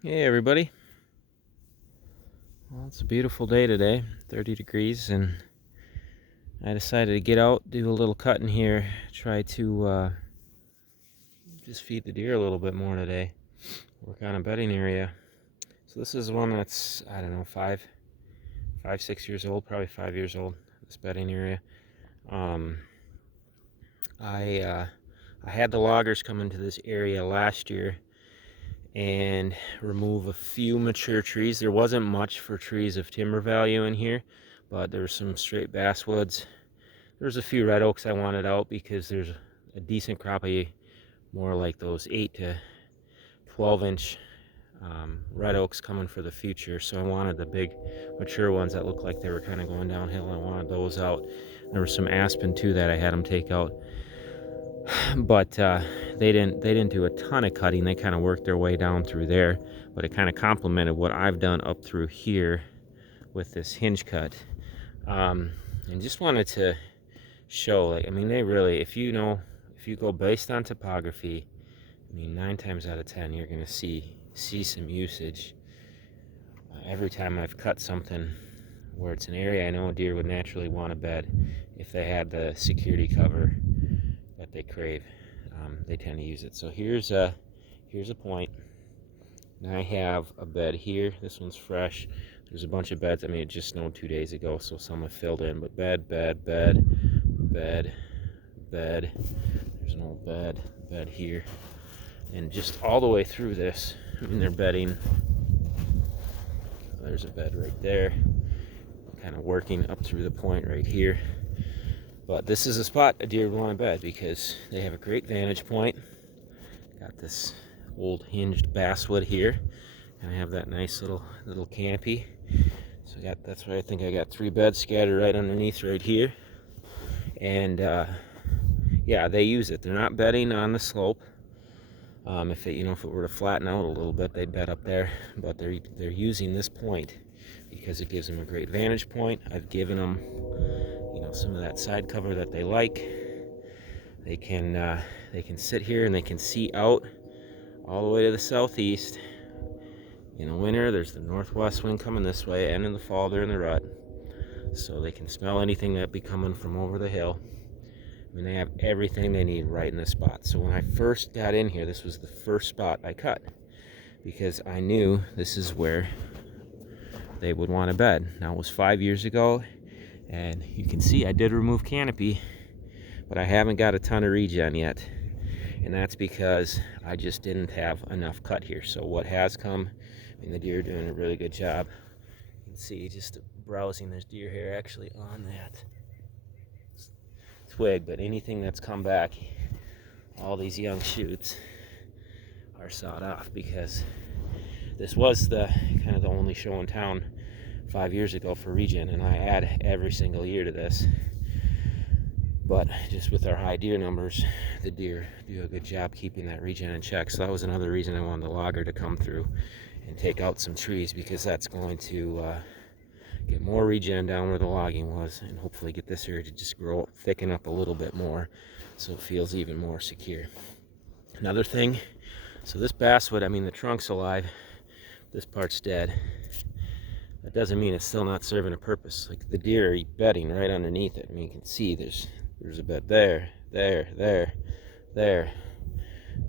Hey everybody. Well, it's a beautiful day today, 30 degrees, and I decided to get out, do a little cutting here, try to just feed the deer a little bit more today, work on a bedding area. So this is one that's, I don't know, 6 years old, probably 5 years old, this bedding area. Um, I, uh, I had the loggers come into this area last year and remove a few mature trees. There wasn't much for trees of timber value in here, but there were some straight basswoods. There's a few red oaks I wanted out because there's a decent crop of more like those 8 to 12 inch red oaks coming for the future. So I wanted the big mature ones that looked like they were kind of going downhill. I wanted those out. There was some aspen too that I had them take out, but they didn't do a ton of cutting. They kind of worked their way down through there, but it kind of complemented what I've done up through here with this hinge cut. And just wanted to show, like, I mean, they really, if you go based on topography, I mean, 9 times out of 10 you're going to see some usage. Every time I've cut something where it's an area I know a deer would naturally want a bed, if they had the security cover that they crave, they tend to use it. So here's a point, and I have a bed here. This one's fresh. There's a bunch of beds. I mean, it just snowed 2 days ago, so some have filled in, but bed, bed, bed, bed, bed. There's an old bed here, and just all the way through this, I mean, they're bedding. There's a bed right there, kind of working up through the point right here. But this is a spot a deer would want to bed because they have a great vantage point. Got this old hinged basswood here, and I have that nice little canopy. So that's why I think I got 3 beds scattered right underneath right here. And yeah, they use it. They're not bedding on the slope. If it were to flatten out a little bit, they'd bed up there. But they're using this point because it gives them a great vantage point. I've given them, some of that side cover that they like. They can sit here and they can see out all the way to the southeast. In the winter, there's the northwest wind coming this way, and in the fall, they're in the rut, so they can smell anything that be coming from over the hill. I mean, they have everything they need right in this spot. So when I first got in here, this was the first spot I cut because I knew this is where they would want a bed. Now, it was 5 years ago, and you can see I did remove canopy, but I haven't got a ton of regen yet, and that's because I just didn't have enough cut here. So what has come, I mean, the deer are doing a really good job. You can see just browsing, there's deer hair actually on that twig, but anything that's come back, all these young shoots are sawed off because this was the kind of the only show in town 5 years ago for regen, and I add every single year to this. But just with our high deer numbers, the deer do a good job keeping that regen in check. So that was another reason I wanted the logger to come through and take out some trees, because that's going to get more regen down where the logging was, and hopefully get this area to just thicken up a little bit more so it feels even more secure. Another thing, so this basswood, I mean, the trunk's alive, this part's dead. That doesn't mean it's still not serving a purpose. Like, the deer are bedding right underneath it. I mean, you can see there's a bed there, there, there, there,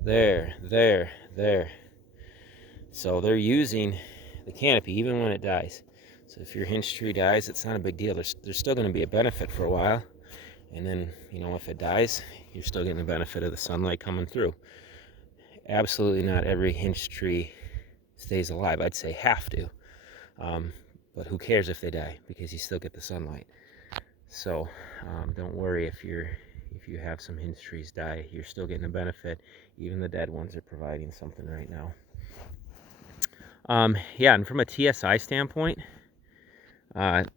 there, there, there. So they're using the canopy even when it dies. So if your hinge tree dies, it's not a big deal. There's still going to be a benefit for a while. And then, if it dies, you're still getting the benefit of the sunlight coming through. Absolutely not every hinge tree stays alive. I'd say half do. But who cares if they die, because you still get the sunlight. So don't worry if you have some hinge trees die. You're still getting a benefit. Even the dead ones are providing something right now. Yeah, and from a TSI standpoint,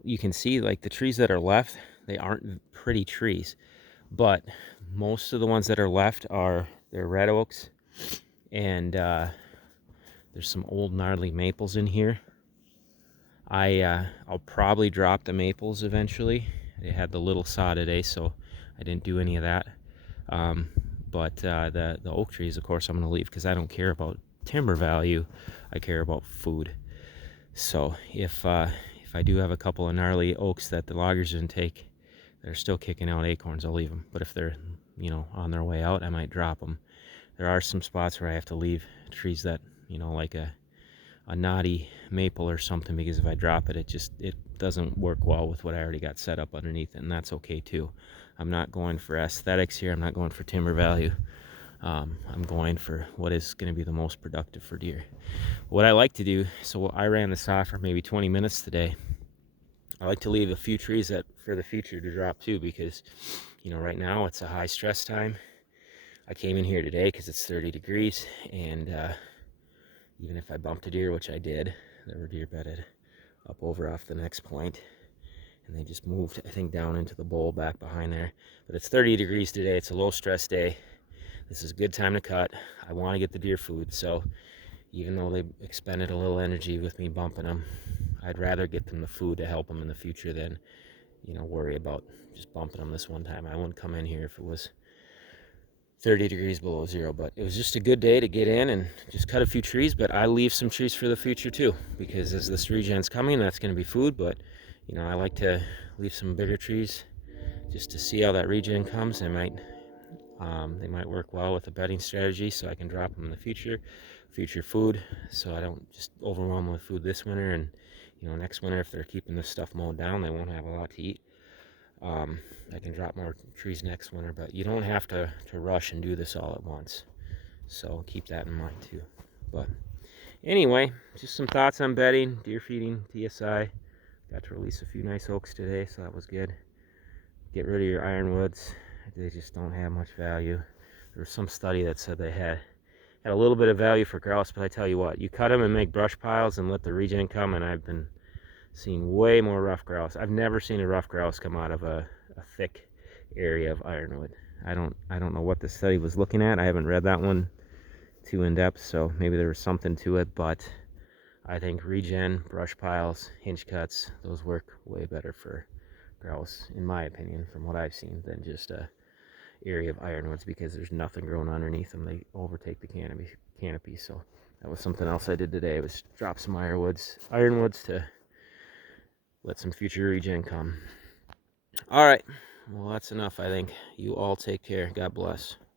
you can see, like, the trees that are left, they aren't pretty trees, but most of the ones that are left they're red oaks, and there's some old gnarly maples in here. I'll probably drop the maples eventually. They had the little saw today, so I didn't do any of that. But the oak trees, of course, I'm going to leave because I don't care about timber value, I care about food. So if I do have a couple of gnarly oaks that the loggers didn't take, they're still kicking out acorns, I'll leave them. But if they're, you know, on their way out, I might drop them. There are some spots where I have to leave trees that, you know, like a knotty maple or something, because if I drop it, it doesn't work well with what I already got set up underneath it, and that's okay too. I'm not going for aesthetics here. I'm not going for timber value. I'm going for what is going to be the most productive for deer. What I like to do, so I ran this off for maybe 20 minutes today. I like to leave a few trees that for the future to drop too, because, you know, right now it's a high stress time. I came in here today because it's 30 degrees, and even if I bumped a deer, which I did, there were deer bedded up over off the next point, and they just moved, I think, down into the bowl back behind there. But it's 30 degrees today. It's a low stress day. This is a good time to cut. I want to get the deer food, so even though they expended a little energy with me bumping them, I'd rather get them the food to help them in the future than, you know, worry about just bumping them this one time. I wouldn't come in here if it was 30 degrees below zero, but it was just a good day to get in and just cut a few trees. But I leave some trees for the future too, because as this regen's coming, that's going to be food. But, you know, I like to leave some bigger trees just to see how that regen comes. They might work well with a bedding strategy, so I can drop them in the future food, so I don't just overwhelm them with food this winter. And, you know, next winter, if they're keeping this stuff mowed down, they won't have a lot to eat. I can drop more trees next winter, but you don't have to rush and do this all at once. So keep that in mind too. But anyway, just some thoughts on bedding, deer feeding, TSI. Got to release a few nice oaks today, so that was good. Get rid of your ironwoods. They just don't have much value. There was some study that said they had a little bit of value for grouse, but I tell you what, you cut them and make brush piles and let the regen come, and I've been seeing way more rough grouse. I've never seen a rough grouse come out of a thick area of ironwood. I don't know what the study was looking at. I haven't read that one too in depth, so maybe there was something to it, but I think regen, brush piles, hinge cuts, those work way better for grouse, in my opinion, from what I've seen, than just a area of ironwoods, because there's nothing growing underneath them. They overtake the canopy. So that was something else I did today, was drop some ironwoods to let some future regen come. All right, well, that's enough, I think. You all take care. God bless.